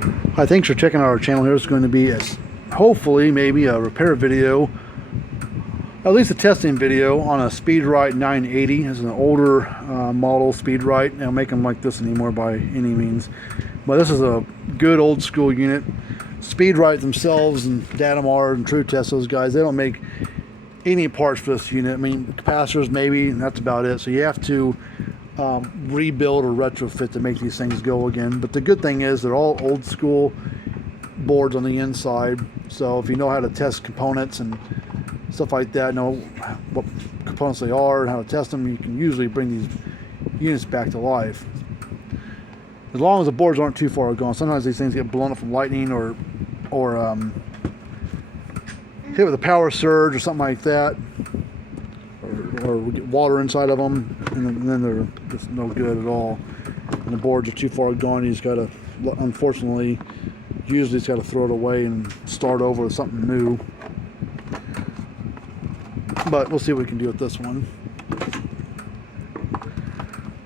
Hi, thanks for checking out our channel. Here's going to be hopefully maybe a repair video, at least a testing video on a Speedrite 980. It's an older model Speedrite. They don't make them like this anymore by any means, but this is a good old school unit. Speedrite themselves and Gallagher and Tru-Test, those guys, they don't make any parts for this unit. I mean, capacitors maybe, and that's about it. So you have to rebuild or retrofit to make these things go again. But the good thing is they're all old school boards on the inside, so if you know how to test components and stuff like that, know what components they are and how to test them, you can usually bring these units back to life, as long as the boards aren't too far gone. Sometimes these things get blown up from lightning or hit with a power surge or something like that, or we get water inside of them, and then they're just no good at all. And the boards are too far gone. You just got to, unfortunately, usually it's got to throw it away and start over with something new. But we'll see what we can do with this one.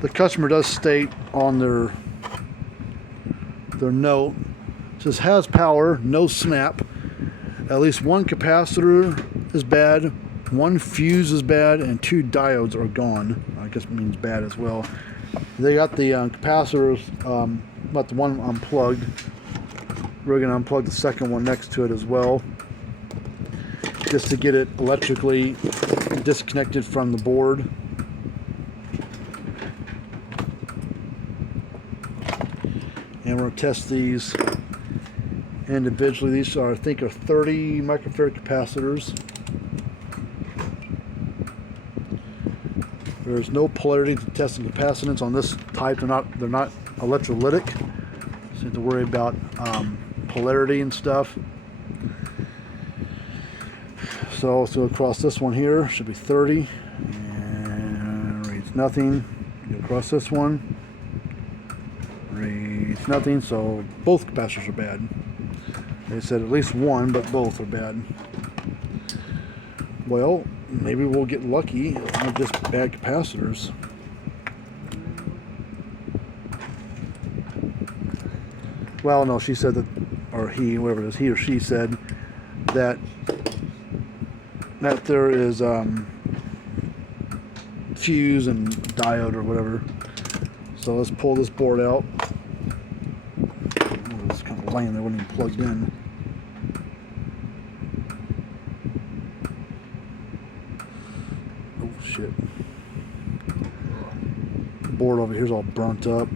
The customer does state on their note, it says has power, no snap. At least one capacitor is bad, one fuse is bad, and 2 diodes are gone. I guess it means bad as well. They got the capacitors, but the one unplugged. We're going to unplug the second one next to it as well, just to get it electrically disconnected from the board. And we're going to test these individually. These are, I think, are 30 microfarad capacitors. There's no polarity to testing capacitance on this type. They're not electrolytic, so you have to worry about polarity and stuff. So let's go across this one here. Should be 30, and reads nothing. Go across this one, reads nothing. So both capacitors are bad. They said at least one, but both are bad. Well, maybe we'll get lucky with just bad capacitors. Well, no, she said that, or he, whatever it is, he or she said that there is fuse and diode or whatever. So let's pull this board out. Oh, it's kind of laying there, wasn't even plugged in. Oh shit. The board over here is all burnt up.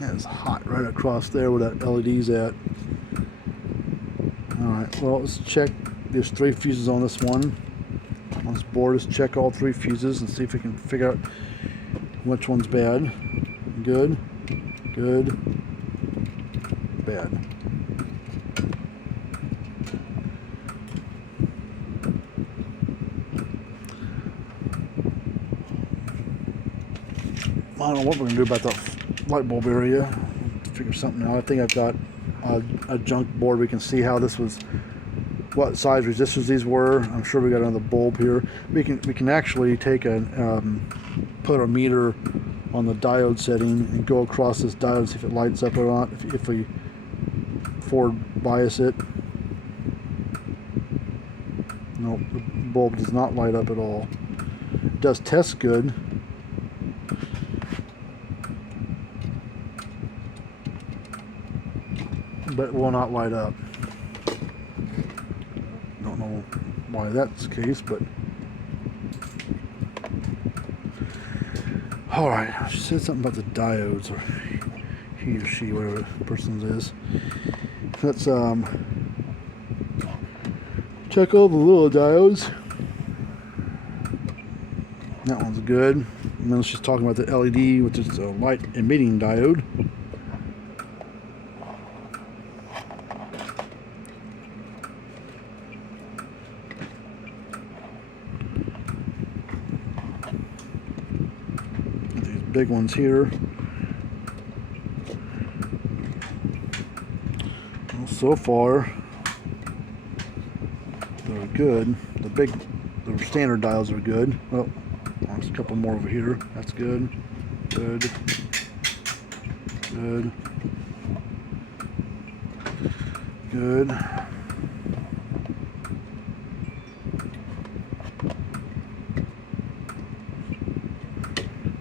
It's hot right across there where that LED's at. Alright, well, let's check. There's 3 fuses on this one. On this board, let's check all 3 fuses and see if we can figure out which one's bad. Good, good, bad. I don't know what we're going to do about that light bulb area. Figure something out. I think I've got a junk board. We can see how this was, what size resistors these were. I'm sure we got another bulb here. We can actually take a put a meter on the diode setting and go across this diode, see if it lights up or not. If we forward bias it, no, the bulb does not light up at all. It does test good. But it will not light up. Don't know why that's the case, but alright, she said something about the diodes, or he or she, whatever the person's is. Let's check all the little diodes. That one's good. And then she's talking about the LED, which is a light emitting diode. Big ones here. Well, so far They're good. The standard dials are good. Oh, there's a couple more over here. That's good. Good. Good. Good.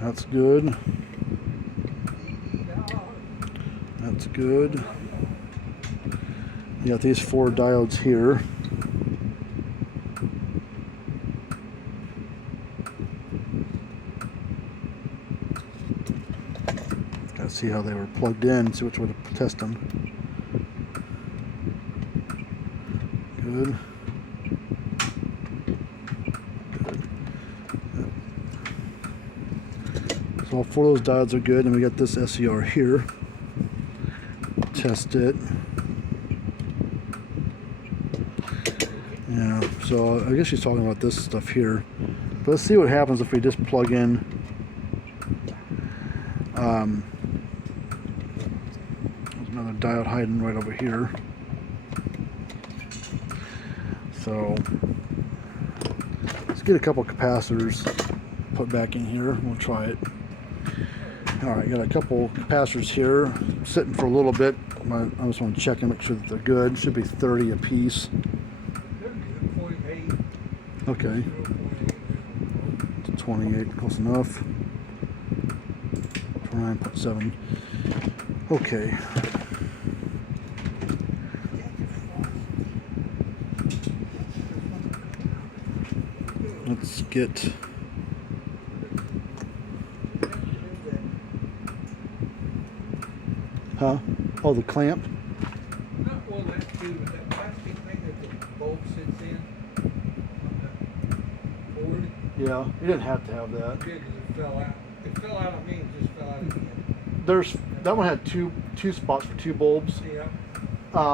That's good. That's good. You got these 4 diodes here. Got to see how they were plugged in, see which way to test them. Good. Good. So all 4 of those diodes are good, and we got this SCR here. Test it. Yeah, so I guess she's talking about this stuff here. But let's see what happens if we just plug in there's another diode hiding right over here. So let's get a couple capacitors put back in here. We'll try it. Alright, got a couple capacitors here sitting for a little bit. I just want to check and make sure that they're good. Should be 30 a piece. Okay. 28, close enough. 29.7. Okay. Let's get oh, the clamp? Not well, that too, but that plastic thing that the bulb sits in on the board. Yeah, you didn't have to have that. It did, 'cause it fell out. It fell out on me and just fell out again. That one had two spots for 2 bulbs. Yeah.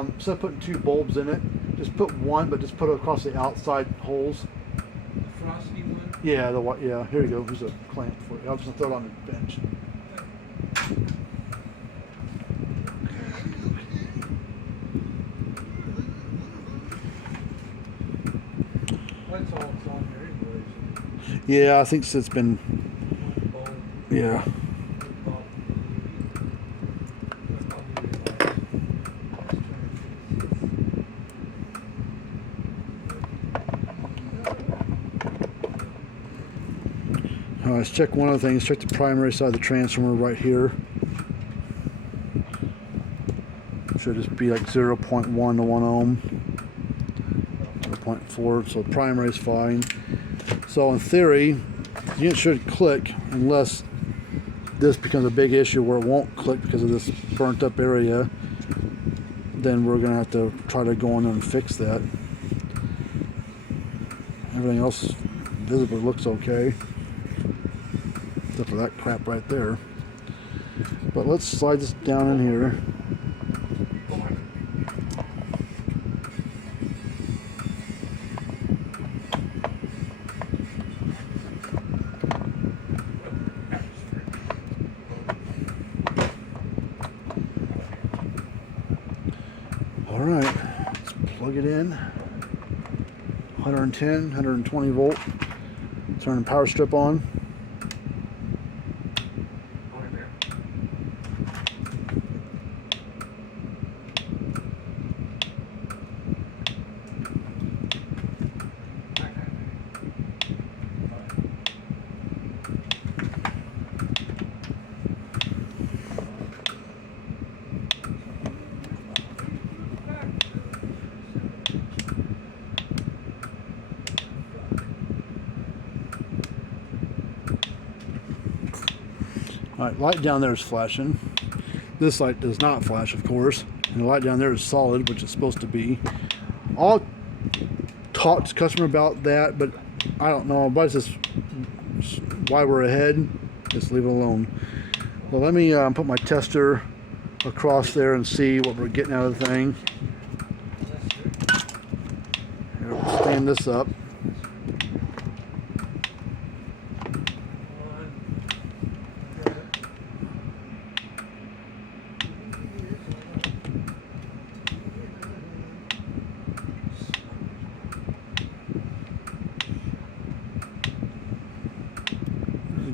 Instead of putting 2 bulbs in it, just put one, but just put it across the outside holes. The frosty one. Yeah, yeah. Here you go. Here's a clamp for you. I was gonna throw it on the bench. That's all it's on there anyways. Yeah, I think it's been. Bulb. Yeah. All right, let's check one other thing. Let's check the primary side of the transformer right here. Should just be like 0.1 to 1 ohm. 0.4, so the primary is fine. So in theory, the unit should click unless this becomes a big issue where it won't click because of this burnt up area. Then we're gonna have to try to go in and fix that. Everything else visibly looks okay, except for that crap right there. But let's slide this down in here. All right, let's plug it in. 110, 120 volt. Turn the power strip on. Alright, light down there is flashing. This light does not flash, of course. And the light down there is solid, which it's supposed to be. I'll talk to the customer about that, but I don't know. But it's just why we're ahead. Just leave it alone. So let me put my tester across there and see what we're getting out of the thing. Here, we'll stand this up.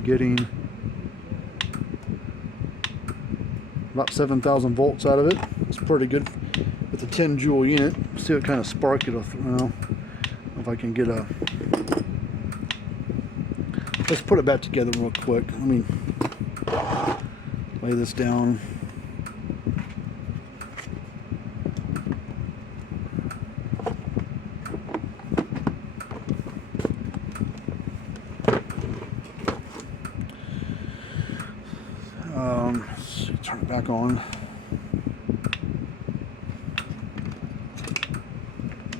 getting about 7,000 volts out of it. It's pretty good with a 10 joule unit. See what kind of spark it'll, if I can get a, let's put it back together real quick. Let me lay this down. Let's see, turn it back on.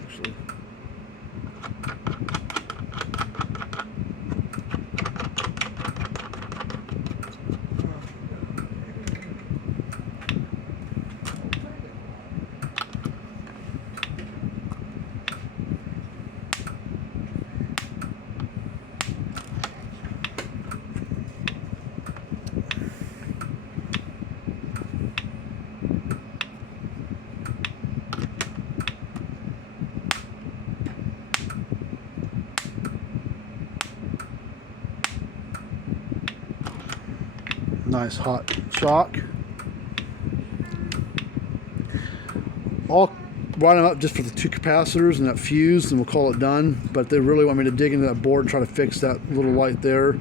Actually, nice hot shock. I'll wire them up just for the 2 capacitors and that fuse, and we'll call it done. But if they really want me to dig into that board and try to fix that little light there,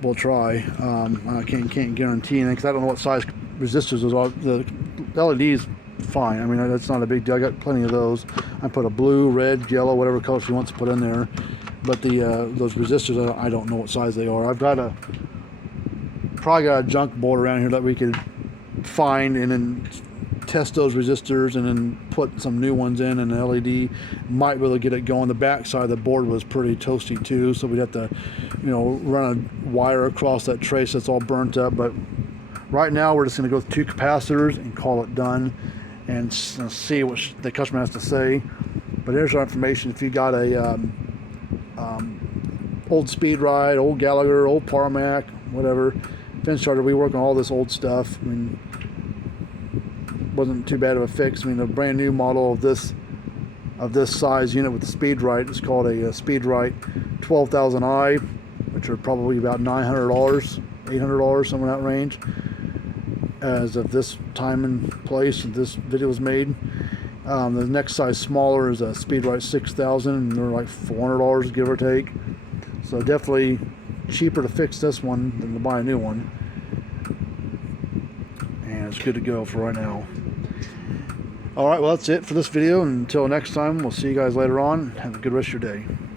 we'll try. I can't guarantee anything because I don't know what size resistors those are. The LED is fine. I mean, that's not a big deal. I got plenty of those. I put a blue, red, yellow, whatever color she wants to put in there. But the those resistors, I don't know what size they are. I've probably got a junk board around here that we could find and then test those resistors and then put some new ones in, and the LED might really get it going. The back side of the board was pretty toasty too, so we'd have to, run a wire across that trace that's all burnt up. But right now we're just going to go with 2 capacitors and call it done, and see what the customer has to say. But here's our information. If you got a old Speedrite, old Gallagher, old Parmac, whatever, fence starter, we work on all this old stuff. I mean, wasn't too bad of a fix. I mean, a brand new model of this size unit with the Speedrite is called a Speedrite 12,000i, which are probably about $900, $800, somewhere in that range, as of this time and place that this video was made. The next size smaller is a Speedrite 6,000, and they're like $400, give or take. So definitely cheaper to fix this one than to buy a new one, and it's good to go for right now. Alright, well, that's it for this video. Until next time, we'll see you guys later on. Have a good rest of your day.